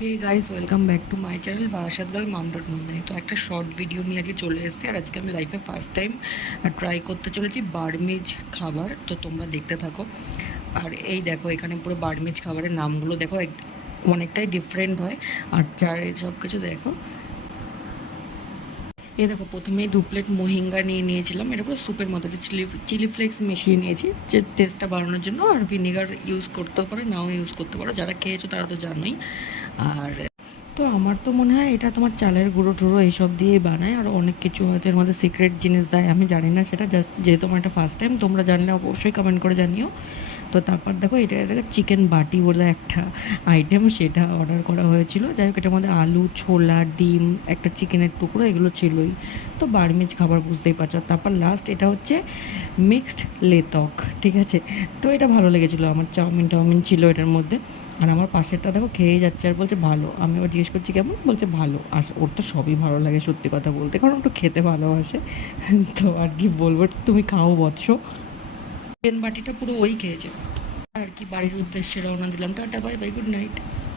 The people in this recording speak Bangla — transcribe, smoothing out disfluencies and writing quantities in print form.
Hey guys, welcome back to my channel Barasat girl mum dot Nandini. তো একটা শর্ট ভিডিও নিয়ে আজকে চলে এসেছি, আর আজকে আমি লাইফে ফার্স্ট টাইম ট্রাই করতে চলেছি বার্মিজ খাবার। তো তোমরা দেখতে থাকো। আর এই দেখো, এখানে পুরো বার্মিজ খাবারের নামগুলো দেখো, অনেকটাই ডিফারেন্ট হয়। আর যার সব কিছু দেখো, এই দেখো, প্রথমেই 2 প্লেট মোহিঙ্গা নিয়ে নিয়েছিলাম। এটা পুরো স্যুপের মতো চিলি চিলি ফ্লেক্স মিশিয়ে নিয়েছি যে টেস্টটা বাড়ানোর জন্য। আর ভিনেগার ইউজ করতেও পারো, নাও ইউজ করতে পারো, যারা খেয়েছো তারা তো জানোই। আর তো আমার তো মনে হয় এটা তোমার চালের গুঁড়ো টুড়ো এইসব দিয়েই বানায়, আর অনেক কিছু হয়তো এর মধ্যে সিক্রেট জিনিস দেয়, আমি জানি না সেটা। জাস্ট যেহেতু আমার এটা ফার্স্ট টাইম, তোমরা জানলে অবশ্যই কমেন্ট করে জানিও। তো তারপর দেখো, এটা চিকেন বাটি বলে একটা আইটেম, সেটা অর্ডার করা হয়েছিল। যাই হোক, এটার মধ্যে আলু, ছোলা, ডিম, একটা চিকেনের টুকরো, এগুলো ছিলই। তো বার্মিজ খাবার বুঝতেই পারছো। তারপর লাস্ট এটা হচ্ছে মিক্সড লেতক, ঠিক আছে। তো এটা ভালো লেগেছিলো আমার। চাউমিন টাউমিন ছিল এটার মধ্যে। আর আমার পাশেরটা দেখো খেয়েই যাচ্ছে আর বলছে ভালো। আমি আবার জিজ্ঞেস করছি কেমন, বলছে ভালো। আর ওর তো সবই ভালো লাগে সত্যি কথা বলতে, কারণ একটু খেতে ভালোবাসে। তো আর কি বলবো, তুমি খাও বৎস। চিকেন বাটিটা পুরো ওই খেয়েছে। আর কি, বাড়ির উদ্দেশ্যে রওনা দিলাম। Tata, bye bye, good night.